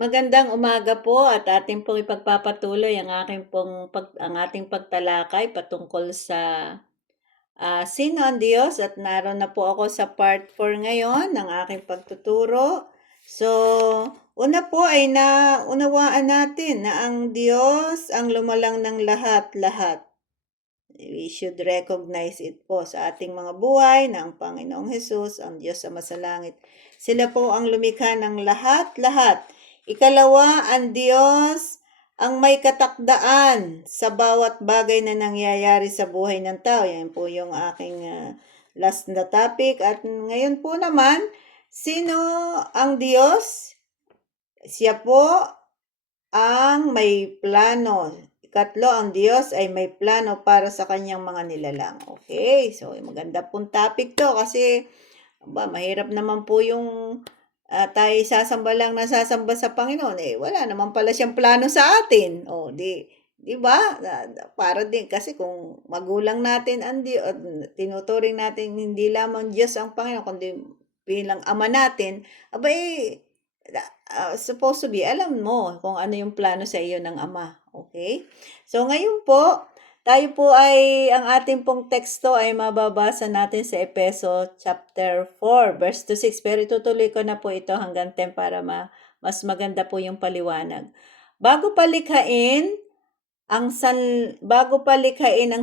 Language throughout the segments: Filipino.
Magandang umaga po at ating pong ipagpapatuloy ang ating pagtalakay patungkol sa sino ang Diyos at naroon na po ako sa part 4 ngayon ng aking pagtuturo. So, una po ay naunawaan natin na ang Diyos ang lumalang ng lahat-lahat. We should recognize it po sa ating mga buhay na ang Panginoong Hesus, ang Diyos sa masalangit. Sila po ang lumikha ng lahat-lahat. Ikalawa, ang Diyos ang may katakdaan sa bawat bagay na nangyayari sa buhay ng tao. Yan po yung aking last na topic. At ngayon po naman, sino ang Diyos? Siya po ang may plano. Ikatlo, ang Diyos ay may plano para sa kanyang mga nilalang. Okay, so maganda pong topic to kasi mahirap naman po yung tayo sasamba lang na sasamba sa Panginoon. Wala naman pala siyang plano sa atin. Di ba? Para din kasi kung magulang natin ang Diyos, tinuturing natin hindi lamang Diyos ang Panginoon, kundi bilang Ama natin, supposed to be, alam mo kung ano yung plano sa iyo ng Ama. Okay? So, ngayon po, tayo po ang ating pong teksto ay mababasa natin sa Efeso chapter 4, verse 2-6. Pero itutuloy ko na po ito hanggang 10 para mas maganda po yung paliwanag. Bago palikhain ang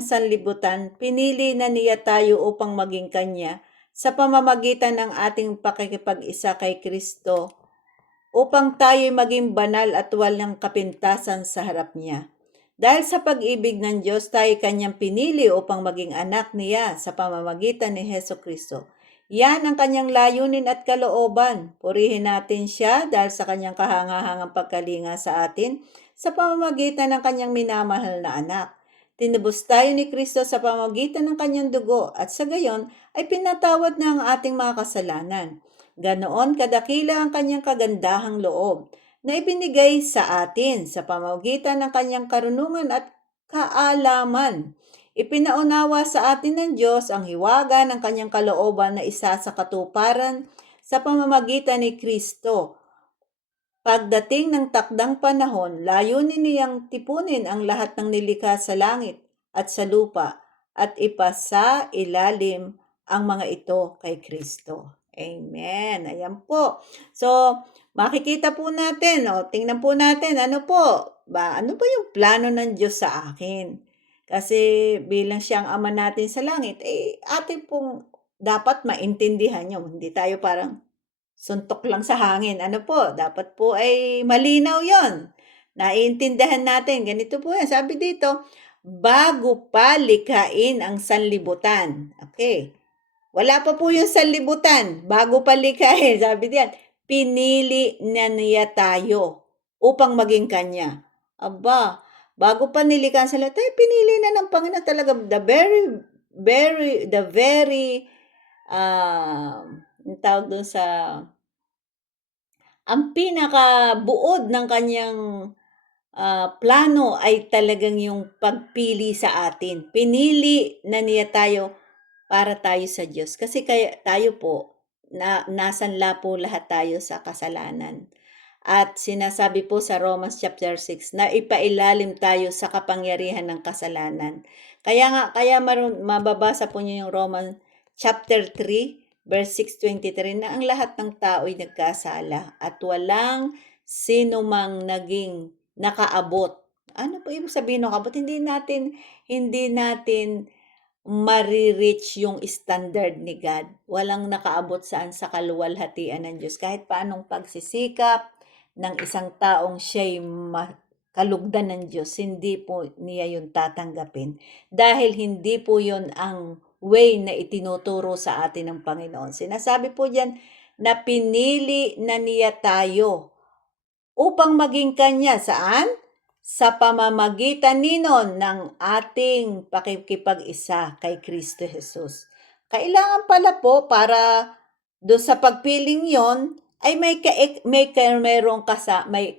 sanlibutan, pinili na niya tayo upang maging kanya sa pamamagitan ng ating pakikipag-isa kay Kristo, upang tayo'y maging banal at walang kapintasan sa harap niya. Dahil sa pag-ibig ng Diyos, tayo kanyang pinili upang maging anak niya sa pamamagitan ni Hesus Kristo. Yan ang kanyang layunin at kalooban. Purihin natin siya dahil sa kanyang kahangahangang pagkalinga sa atin sa pamamagitan ng kanyang minamahal na anak. Tinubos tayo ni Kristo sa pamamagitan ng kanyang dugo at sa gayon ay pinatawad na ang ating mga kasalanan. Ganoon kadakila ang kanyang kagandahang loob na ibinigay sa atin sa pamamagitan ng kanyang karunungan at kaalaman. Ipinaunawa sa atin ng Diyos ang hiwaga ng kanyang kalooban na isa sa katuparan sa pamamagitan ni Kristo. Pagdating ng takdang panahon, layunin niyang tipunin ang lahat ng nilikha sa langit at sa lupa at ipasa ilalim ang mga ito kay Kristo. Amen. Ayan po. So, makikita po natin, tingnan po natin, ano ba yung plano ng Diyos sa akin? Kasi bilang siyang Ama natin sa langit, atin pong dapat maintindihan yun. Hindi tayo parang suntok lang sa hangin. Dapat po ay malinaw yon. Naiintindihan natin. Ganito po yan. Sabi dito, bago pa likhain ang sanlibutan. Okay. Wala pa po yung sanlibutan. Bago pa likhain. Sabi diyan, pinili na niya tayo upang maging kanya. Bago pa nilikha sa lahat, pinili na ng Panginoon talaga the very, tawag doon sa, ang pinakabuod ng kanyang plano ay talagang yung pagpili sa atin. Pinili na niya tayo para tayo sa Diyos. Kasi kaya tayo po, nasanla po lahat tayo sa kasalanan. At sinasabi po sa Romans chapter 6 na ipailalim tayo sa kapangyarihan ng kasalanan. Kaya mababasa po niyo yung Romans chapter 3, verse 6:23 na ang lahat ng tao ay nagkasala at walang sino mang naging nakaabot. Ano po ibig sabihin ng nakaabot? Hindi natin marireach yung standard ni God. Walang nakaabot sa kaluwalhatian ng Diyos. Kahit paanong pagsisikap ng isang taong siya'y kalugdan ng Diyos, hindi po niya yun tatanggapin. Dahil hindi po yun ang way na itinuturo sa atin ng Panginoon. Sinasabi po diyan na pinili na niya tayo upang maging kanya. Saan? Sa pamamagitan ninon ng ating pakikipag-isa kay Kristo Jesus. Kailangan pala po para do sa pagpiling yon ay may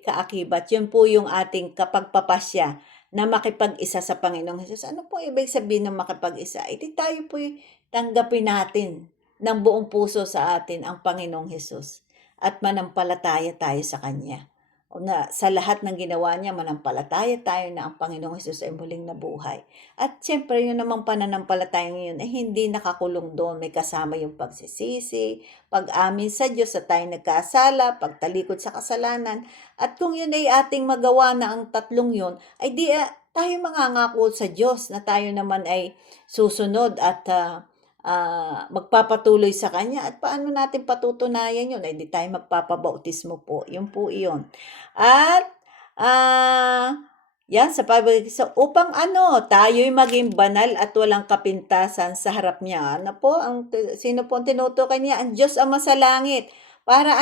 kaakibat. Yun po yung ating kapagpapasya na makipag-isa sa Panginoong Hesus. Ano po ibig sabihin ng makipag-isa? Iti tayo po tanggapin natin ng buong puso sa atin ang Panginoong Hesus at manampalataya tayo sa Kanya. na sa lahat ng ginawa niya manampalataya tayo na ang Panginoong Hesus ay muling nabuhay. At siyempre yun namang pananampalatayang yun ay hindi nakakulong doon. May kasama yung pagsisisi, pag-amin sa Diyos sa tayo nagkasala, pagtalikod sa kasalanan. At kung yun ay ating magawa na ang tatlong yun, ay di tayo mangangako sa Diyos na tayo naman ay susunod at magpapatuloy sa Kanya. At paano natin patutunayan yun? Ay di tayo magpapabautismo po. Yun po iyon. At yan sa pagbabautiso upang tayo'y maging banal at walang kapintasan sa harap niya. Sino po ang tinutukoy niya? Ang Diyos Ama sa langit. Para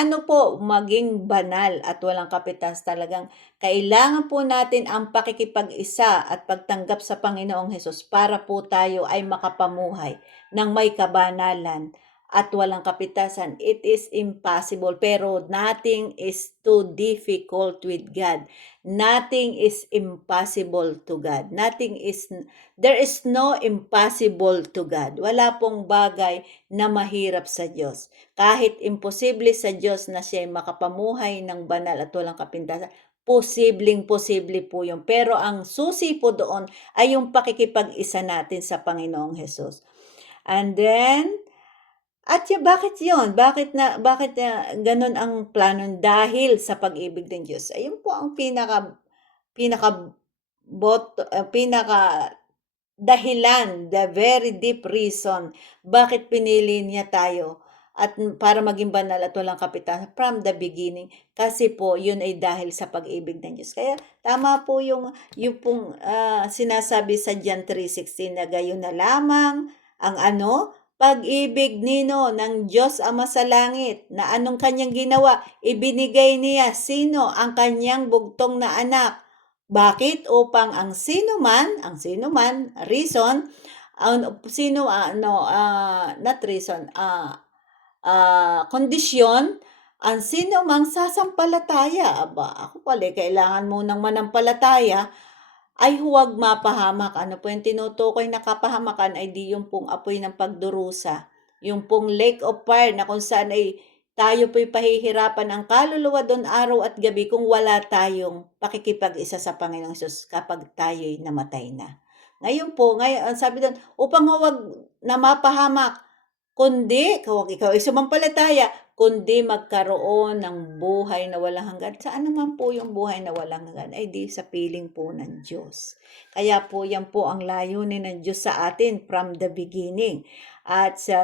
maging banal at walang kapintasan. Talagang kailangan po natin ang pakikipag-isa at pagtanggap sa Panginoong Hesus para po tayo ay makapamuhay ng may kabanalan at walang kapintasan. It is impossible, pero nothing is too difficult with God. Nothing is impossible to God. There is no impossible to God. Wala pong bagay na mahirap sa Diyos. Kahit imposible sa Diyos na siya makapamuhay ng banal at walang kapintasan, posible po yun. Pero ang susi po doon ay yung pakikipag-isa natin sa Panginoong Hesus. And then, bakit yun? Bakit ganun ang plano? Dahil sa pag-ibig ng Diyos. Ayun po ang pinaka dahilan, the very deep reason bakit pinili niya tayo at para maging banal at walang kapintasan from the beginning. Kasi po, yun ay dahil sa pag-ibig ng Diyos. Kaya tama po yung pong sinasabi sa John 3:16 na gayon na lamang ang pag-ibig ng Diyos Ama sa langit, na anong kanyang ginawa? Ibinigay niya sino? Ang kanyang bugtong na anak. Bakit? Upang ang sino man, reason, kondisyon, ang sino mang sasampalataya. Ako pala, kailangan munang manampalataya, ay huwag mapahamak. Ano po yung tinutukoy na kapahamakan ay di yung pong apoy ng pagdurusa. Yung pong lake of fire na kung saan ay tayo po'y pahihirapan ang kaluluwa doon araw at gabi kung wala tayong pakikipag-isa sa Panginoong Hesus kapag tayo'y namatay na. Ngayon sabi doon, upang huwag na mapahamak, kundi, kung ikaw ay sumampalataya, kundi magkaroon ng buhay na walang hanggan. Saan naman po yung buhay na walang hanggan? Ay di sa piling po ng Diyos. Kaya po yan po ang layunin ng Diyos sa atin from the beginning. At sa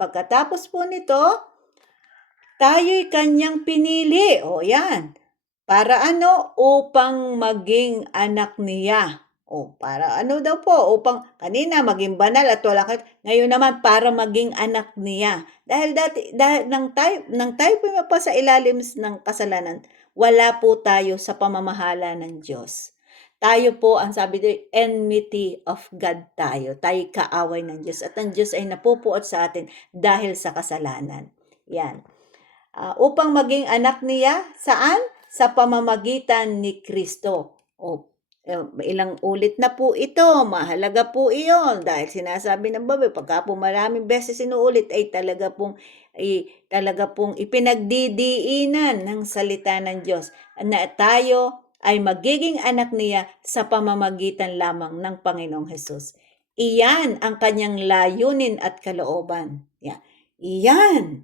pagkatapos po nito, tayo'y kanyang pinili. O yan. Para upang maging anak niya. Para upang kanina maging banal at wala ngayon naman para maging anak niya. Dahil nang tayo pumapa sa ilalim ng kasalanan, wala po tayo sa pamamahala ng Diyos. Tayo po, ang sabi dito, enmity of God tayo. Tayo kaaway ng Diyos. At ang Diyos ay napupuot sa atin dahil sa kasalanan. Yan. Upang maging anak niya, saan? Sa pamamagitan ni Kristo. Ilang ulit na po ito, mahalaga po iyon dahil sinasabi ng Bible, pagka po maraming beses inuulit ay talaga pong ipinagdidiinan ng salita ng Diyos na tayo ay magiging anak niya sa pamamagitan lamang ng Panginoong Hesus. Iyan ang kanyang layunin at kalooban. Iyan,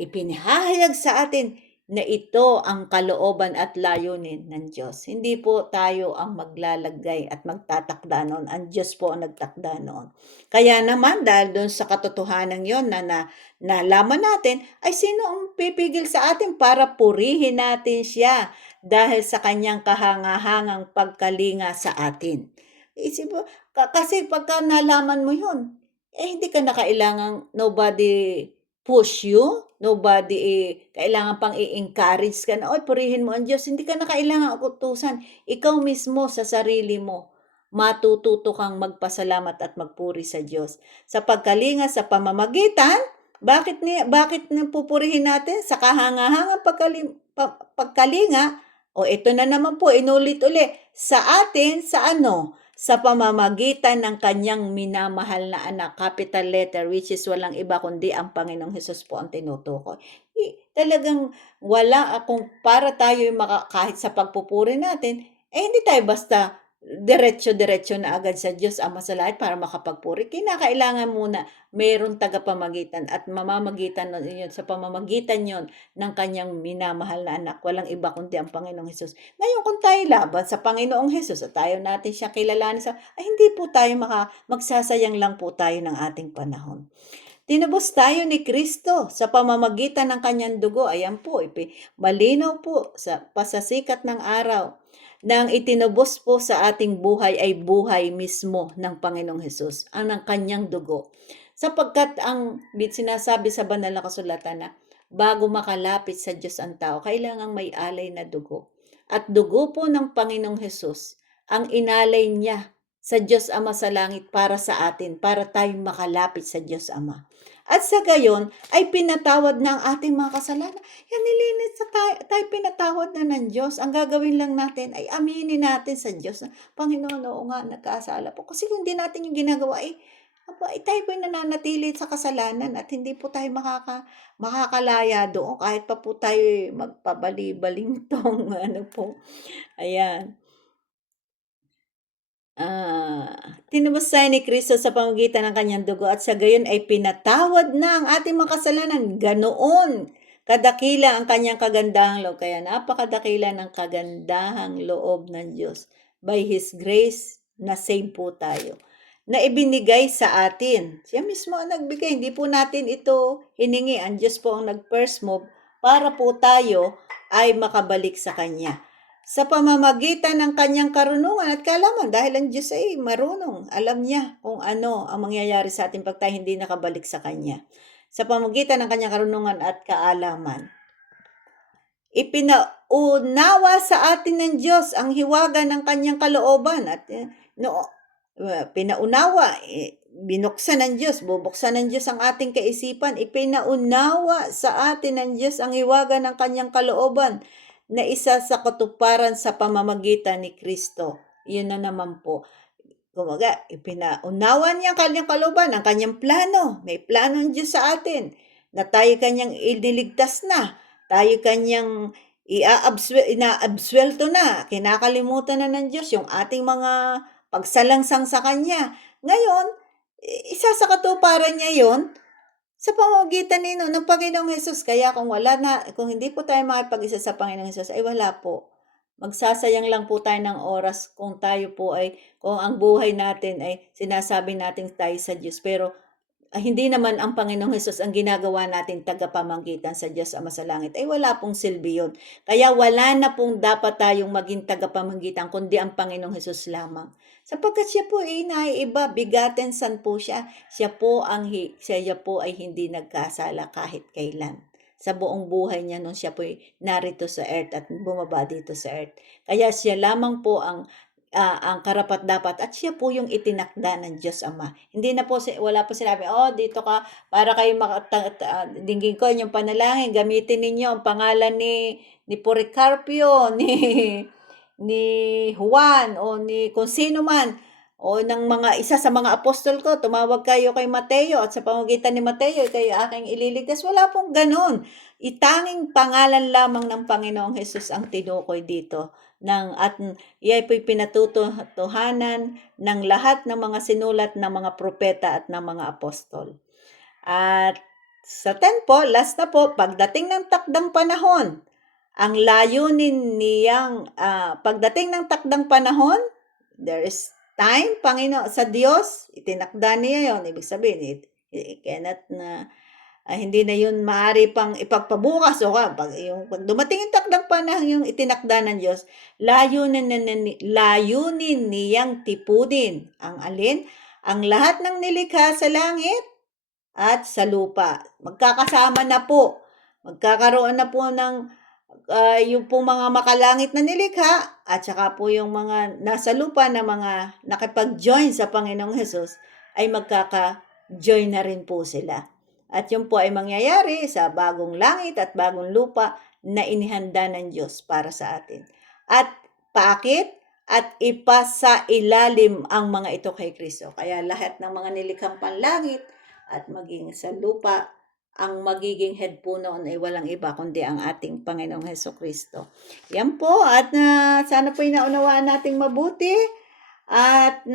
ipinahayag sa atin na ito ang kalooban at layunin ng Diyos. Hindi po tayo ang maglalagay at magtatakda noon. Ang Diyos po ang nagtakda noon. Kaya naman, dahil doon sa katotohanan yon na nalaman natin, ay sino ang pipigil sa atin para purihin natin siya dahil sa kanyang kahangahangang pagkalinga sa atin. Isip mo, kasi pagka nalaman mo yun, hindi ka na kailangang nobody push you, nobody kailangan pang i-encourage ka na, purihin mo ang Diyos. Hindi ka na kailangan utusan. Ikaw mismo sa sarili mo, matututo kang magpasalamat at magpuri sa Diyos. Sa pagkalinga sa pamamagitan, bakit pupurihin natin? Sa kahangahangang pagkalinga, ito na naman po, inulit-uli. Sa atin, sa sa pamamagitan ng kanyang minamahal na anak, capital letter, which is walang iba kundi ang Panginoong Hesus po ang tinutukoy. Talagang wala akong para tayo kahit sa pagpupuri natin, hindi tayo basta diretso-diretso na agad sa Diyos Ama sa langit para makapagpuri. Kinakailangan muna mayroong tagapamagitan at mamamagitan yun sa pamamagitan yon ng kanyang minamahal na anak. Walang iba kundi ang Panginoong Hesus. Ngayon kung tayo laban sa Panginoong Hesus at tayo natin siya kilalanin ay hindi po tayo magsasayang lang po tayo ng ating panahon. Tinubos tayo ni Kristo sa pamamagitan ng kanyang dugo. Ayan po, malinaw po sa pasasikat ng araw na ang itinubos po sa ating buhay ay buhay mismo ng Panginoong Hesus, ang ng kanyang dugo. Sapagkat ang sinasabi sa banal na kasulatan na bago makalapit sa Diyos ang tao, kailangang may alay na dugo. At dugo po ng Panginoong Hesus ang inalay niya sa Diyos Ama sa langit para sa atin, para tayong makalapit sa Diyos Ama. At sa gayon, ay pinatawad na ang ating mga kasalanan. Yan, nilinis sa tayo pinatawad na ng Diyos. Ang gagawin lang natin ay aminin natin sa Diyos na, Panginoon, oo nga, nagkasala po. Kasi kung hindi natin yung ginagawa, tayo po'y nananatili sa kasalanan at hindi po tayo makakalaya doon kahit pa po tayo magpabali-balingtong. Ayan. Tinubos tayo ni Kristo sa pamamagitan ng kanyang dugo at sa gayon ay pinatawad na ang ating mga kasalanan. Ganoon kadakila ang kanyang kagandahang loob. Kaya napakadakila ng kagandahang loob ng Diyos. By His grace, na-save po tayo. Na ibinigay sa atin. Siya mismo ang nagbigay. Hindi po natin ito hiningi. Ang Diyos po ang nag-first move para po tayo ay makabalik sa Kanya. Sa pamamagitan ng kanyang karunungan at kaalaman, dahil ang Diyos ay marunong, alam niya kung ano ang mangyayari sa ating pag tayo hindi nakabalik sa Kanya. Sa pamamagitan ng kanyang karunungan at kaalaman, ipinaunawa sa atin ng Diyos ang hiwaga ng kanyang kalooban at pinaunawa, binuksan ng Diyos, bubuksan ng Diyos ang ating kaisipan, ipinaunawa sa atin ng Diyos ang hiwaga ng kanyang kalooban na isa sa katuparan sa pamamagitan ni Kristo. Yun na naman po. Kumaga, ipinaunawa niya ang kanyang kalooban, ang kanyang plano. May plano ng Diyos sa atin na tayo kanyang iniligtas na. Tayo kanyang inaabswelto na. Kinakalimutan na ng Diyos yung ating mga pagsalangsang sa Kanya. Ngayon, isa sa katuparan niya yon sa pamamagitan ng Panginoong Hesus. Kaya kung hindi po tayo makipag-isa sa Panginoong Hesus, ay wala po. Magsasayang lang po tayo ng oras kung ang buhay natin ay sinasabi natin tayo sa Diyos. Pero hindi naman ang Panginoong Hesus ang ginagawa natin tagapamagitan sa Diyos Ama sa langit. Ay wala pong silbi yun. Kaya wala na pong dapat tayong maging tagapamagitan kundi ang Panginoong Hesus lamang. Sapagkat siya po ay naiiba, bigaten san po siya. Siya po ay hindi nagkasala kahit kailan. Sa buong buhay niya nung siya po ay narito sa earth at bumaba dito sa earth. Kaya siya lamang po ang karapat-dapat at siya po yung itinakda ng Diyos Ama. Hindi na po, wala po sinabi, dito ka, para kayo dinggin ko yung panalangin, gamitin ninyo ang pangalan ni Policarpio, ni Juan, o ni kung sino man, o ng isa sa mga apostol ko, tumawag kayo kay Mateo at sa pamamagitan ni Mateo, kayo aking ililigtas. Wala pong ganun. Itanging pangalan lamang ng Panginoong Hesus ang tinukoy dito. At iyan po'y pinatutuhanan ng lahat ng mga sinulat ng mga propeta at ng mga apostol. At sa 10 po, last na po, pagdating ng takdang panahon, ang layunin niyang pagdating ng takdang panahon, there is time, Panginoon, sa Diyos, itinakda niya yon. Ibig sabihin, cannot na, hindi na yun maaari pang ipagpabukas. O pag dumating yung takdang panahon, yung itinakda ng Diyos, layunin niyang tipunin. Ang alin? Ang lahat ng nilikha sa langit at sa lupa. Magkakasama na po. Magkakaroon na po ng yung pong mga makalangit na nilikha at saka po yung mga nasa lupa na mga nakipag-join sa Panginoong Hesus ay magkaka-join na rin po sila. At yun po ay mangyayari sa bagong langit at bagong lupa na inihanda ng Diyos para sa atin. At paakit at ipasa ilalim ang mga ito kay Kristo. Kaya lahat ng mga nilikhang panlangit at maging sa lupa, ang magiging head po noon ay walang iba kundi ang ating Panginoong Hesukristo. Yan po, at sana po inaunawaan nating mabuti at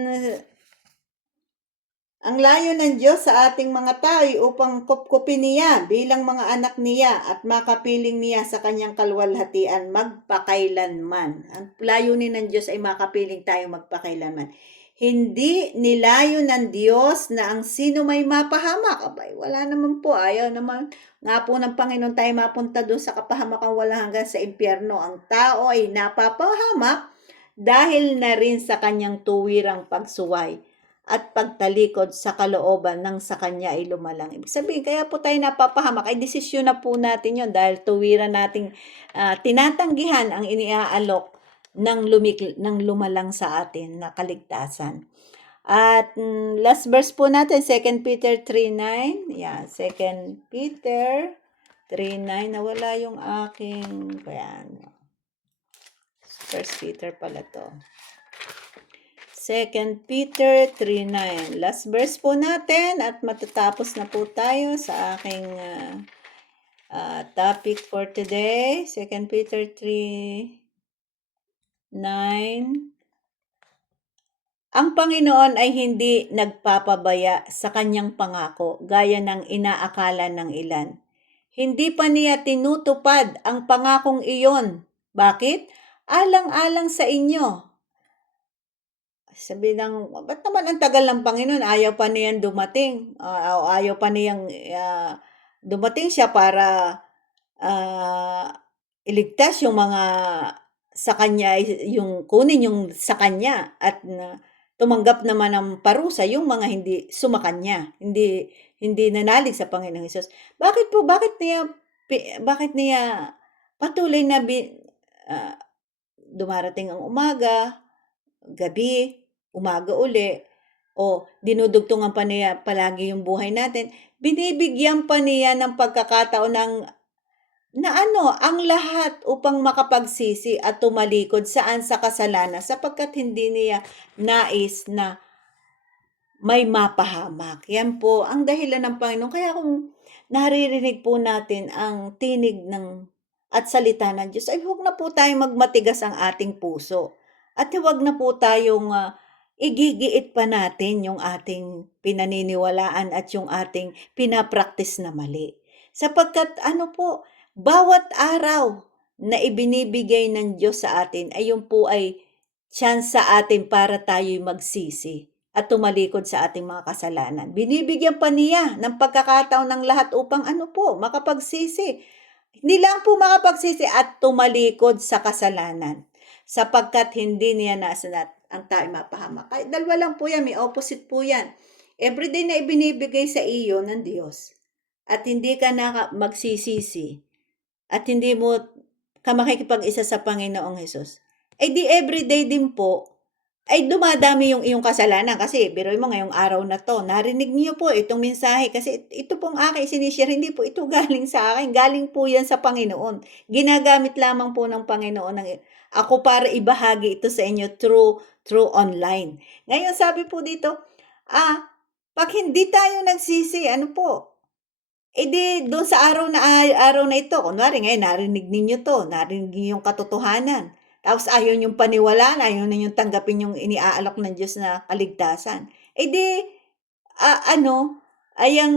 ang layo ng Diyos sa ating mga tao upang kupkupin niya bilang mga anak niya at makapiling niya sa kanyang kalwalhatian magpakailanman. Ang layunin ng Diyos ay makapiling tayo magpakailanman. Hindi nilayo ng Diyos na ang sino may mapahamak. Abay, wala naman po. Ayaw naman nga po ng Panginoon tayo mapunta doon sa kapahamakan wala hanggang sa impyerno. Ang tao ay napapahamak dahil na rin sa kanyang tuwirang pagsuway at pagtalikod sa kalooban ng sa kanya ay lumalang. Ibig sabihin, kaya po tayo napapahamak, ay desisyon na po natin yon dahil tuwiran nating tinatanggihan ang iniaalok ng lumalang sa atin na kaligtasan. At last verse po natin, 2 Peter 3:9. Yeah, 2 Peter 3:9. Nawala yung aking, ayan. 1 Peter pala to. 2 Peter 3:9. Last verse po natin at matatapos na po tayo sa aking topic for today. 2 Peter 3:9. Ang Panginoon ay hindi nagpapabaya sa kanyang pangako gaya ng inaakala ng ilan. Hindi pa niya tinutupad ang pangakong iyon. Bakit? Alang-alang sa inyo. Sabi ng, ba't naman ang tagal ng Panginoon? Ayaw pa niyang dumating. Ayaw pa niyang dumating siya para iligtas yung mga sa kanya, yung kunin yung sa kanya at tumanggap naman ng parusa yung mga hindi sumakanya, hindi nanalig sa Panginoong Hesus. Bakit niya patuloy na dumarating ang umaga, gabi, umaga uli, o dinudugtungan pa niya palagi yung buhay natin, binibigyan pa niya ng pagkakataon ang lahat upang makapagsisi at tumalikod saan sa kasalanan sapagkat hindi niya nais na may mapahamak. Yan po ang dahilan ng Panginoon. Kaya kung naririnig po natin ang tinig at salita ng Diyos, ay huwag na po tayong magmatigas ang ating puso. At huwag na po tayong igigiit pa natin yung ating pinaniniwalaan at yung ating pinapraktis na mali. Sapagkat bawat araw na ibinibigay ng Diyos sa atin ay yung po ay chance sa atin para tayo'y magsisi at tumalikod sa ating mga kasalanan. Binibigyan pa niya ng pagkakataon ng lahat upang makapagsisi. Hindi lang po makapagsisi at tumalikod sa kasalanan. Sapagkat hindi niya nasa ang tayo mapahamak. Dalawa lang po yan, may opposite po yan. Everyday na ibinibigay sa iyo ng Diyos at hindi ka na magsisisi at hindi mo ka makikipag-isa sa Panginoong Hesus, di everyday din po ay dumadami yung iyong kasalanan. Kasi biruin mo ngayong araw na to, narinig niyo po itong mensahe kasi ito pong aking sinishare, hindi po ito galing sa akin, galing po yan sa Panginoon. Ginagamit lamang po ng Panginoon ako para ibahagi ito sa inyo through online. Ngayon sabi po dito, pag hindi tayo nagsisi, doon sa araw na ito, kunwari ngayon narinig ninyo to, narinig niyo yung katotohanan. Tapos ayaw niyong paniwalaan, ayaw niyong tanggapin yung iniaalok ng Diyos na kaligtasan. Ang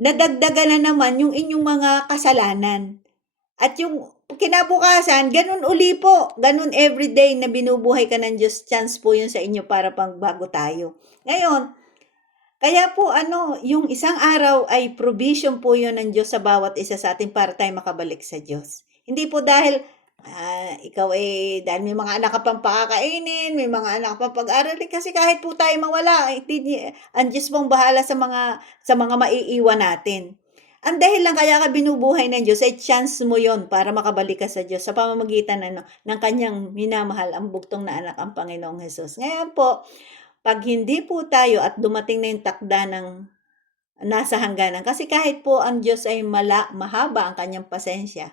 nadagdagan na naman yung inyong mga kasalanan. At yung kinabukasan, ganun uli po. Ganun everyday na binubuhay ka ng Diyos. Chance po yun sa inyo para pagbago tayo. Ngayon, kaya po yung isang araw ay provision po yun ng Diyos sa bawat isa sa atin para tayo makabalik sa Diyos. Hindi po dahil ikaw dahil may mga anak ka pang pakakainin, may mga anak ka pang pag-aralin, kasi kahit po tayo mawala, ang Diyos pong bahala sa mga maiiwan natin. Ang dahil lang kaya ka binubuhay ng Diyos ay chance mo yon para makabalik ka sa Diyos sa pamamagitan ng kanyang minamahal ang buktong na anak, ang Panginoong Hesus. Ngayon po, pag hindi po tayo at dumating na yung takda ng nasa hangganan, kasi kahit po ang Diyos ay mahaba ang kanyang pasensya,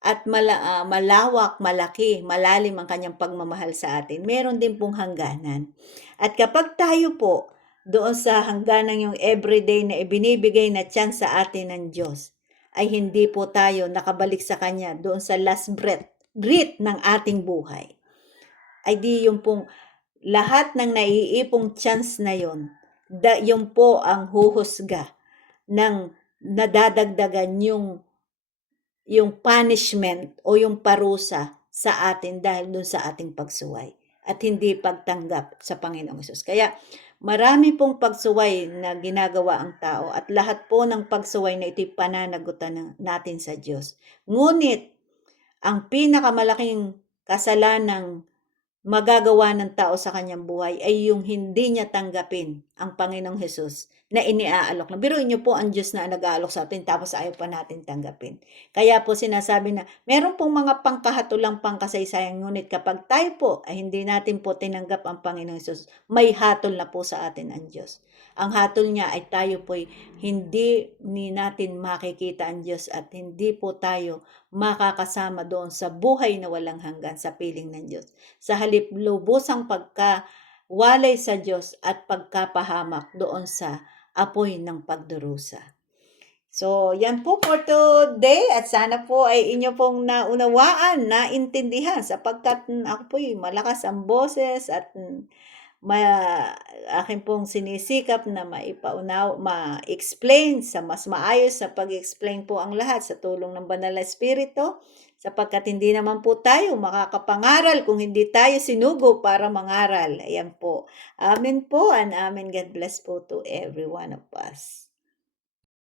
at malawak, malaki, malalim ang kanyang pagmamahal sa atin, meron din pong hangganan. At kapag tayo po doon sa hangganan yung everyday na ibinibigay na chance sa atin ng Diyos, ay hindi po tayo nakabalik sa Kanya doon sa last breath ng ating buhay. Ay di yung pong lahat ng naiipong chance na yon, yun po ang huhusga ng nadadagdagan yung punishment o yung parusa sa atin dahil dun sa ating pagsuway at hindi pagtanggap sa Panginoong Hesus. Kaya marami pong pagsuway na ginagawa ang tao at lahat po ng pagsuway na ito'y pananagutan natin sa Diyos. Ngunit ang pinakamalaking kasalanang magagawa ng tao sa kanyang buhay ay yung hindi niya tanggapin ang Panginoong Hesus na iniaalok na. Biruin niyo po ang Diyos na nag-aalok sa atin tapos ayaw pa natin tanggapin. Kaya po sinasabi na meron pong mga pangkahatulang pangkasaysayan, ngunit kapag tayo po ay hindi natin po tinanggap ang Panginoong Hesus, may hatol na po sa atin ang Diyos. Ang hatol niya ay tayo po hindi natin makikita ang Diyos at hindi po tayo makakasama doon sa buhay na walang hanggan sa piling ng Diyos. Sa halip lubusang pagkawalay sa Diyos at pagkapahamak doon sa apoy ng pagdurusa. So, yan po for today at sana po ay inyo pong naunawaan, naintindihan sapagkat ako po'y malakas ang boses at akin pong sinisikap na ma-explain sa mas maayos sa pag-explain po ang lahat sa tulong ng Banal na Espiritu, sapagkat hindi naman po tayo makakapangaral kung hindi tayo sinugo para mangaral. Ayan po. Amen po and amen. God bless po to every one of us.